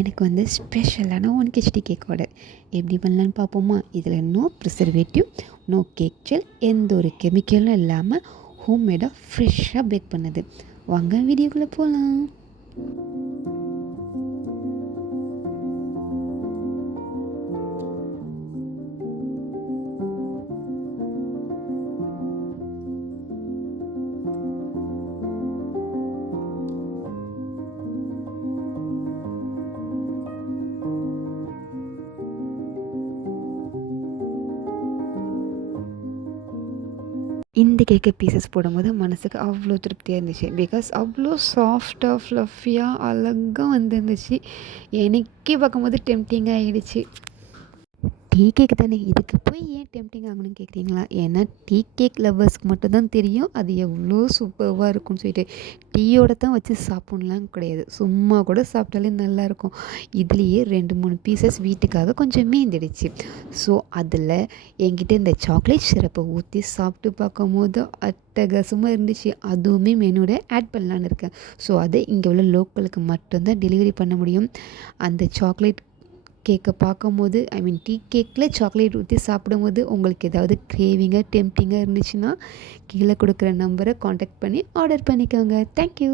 எனக்கு வந்து ஸ்பெஷலான 1 கேஜி கேக் ஆர்டர். எப்படி பண்ணலான்னு பார்ப்போமா? இதில் no preservative, no cake gel, எந்த ஒரு கெமிக்கலும் இல்லாமல் ஹோம்மேடாக ஃப்ரெஷ்ஷாக பேக் பண்ணுது. வாங்க வீடியோக்குள்ளே போகலாம். இந்த கேக்கை பீசஸ் போடும்போது மனதுக்கு அவ்வளோ திருப்தியாக இருந்துச்சு. பிகாஸ் அவ்வளோ சாஃப்டாக ஃப்ளஃபியாக அழகாக வந்துருந்துச்சு. எனக்கே பார்க்கும்போது டெம்ப்டிங்காக ஆகிடுச்சு. டீ கேக் தானே, இதுக்கு போய் ஏன் டெம்ப்டிங் ஆகணும்னு கேட்குறீங்களா? ஏன்னா டீ கேக் லவ்வர்ஸ்க்கு மட்டும்தான் தெரியும் அது எவ்வளோ சூப்பராக இருக்கும்னு சொல்லிட்டு. டீயோட தான் வச்சு சாப்பிட்லாம் கிடையாது, சும்மா கூட சாப்பிட்டாலே நல்லாயிருக்கும். இதுலேயே 2-3 பீசஸ் வீட்டுக்காக கொஞ்சம் மீந்துடுச்சு. ஸோ அதில் என்கிட்ட இந்த சாக்லேட் சிரப்பை ஊற்றி சாப்பிட்டு பார்க்கும்போது அட்டகாசமாக இருந்துச்சு. அதுவுமே மெனுவோட ஆட் பண்ணலான்னு இருக்கேன். ஸோ அதை இங்கே உள்ள லோக்கலுக்கு மட்டும்தான் டெலிவரி பண்ண முடியும். அந்த சாக்லேட் கேக்கை பார்க்கும்போது, ஐ மீன் டீ கேக்கில் சாக்லேட் ஊற்றி சாப்பிடும்போது உங்களுக்கு ஏதாவது கிரேவிங்காக டெம்ப்டிங்காக இருந்துச்சுன்னா கீழே கொடுக்குற நம்பரை காண்டாக்ட் பண்ணி ஆர்டர் பண்ணிக்கோங்க. தேங்க்யூ.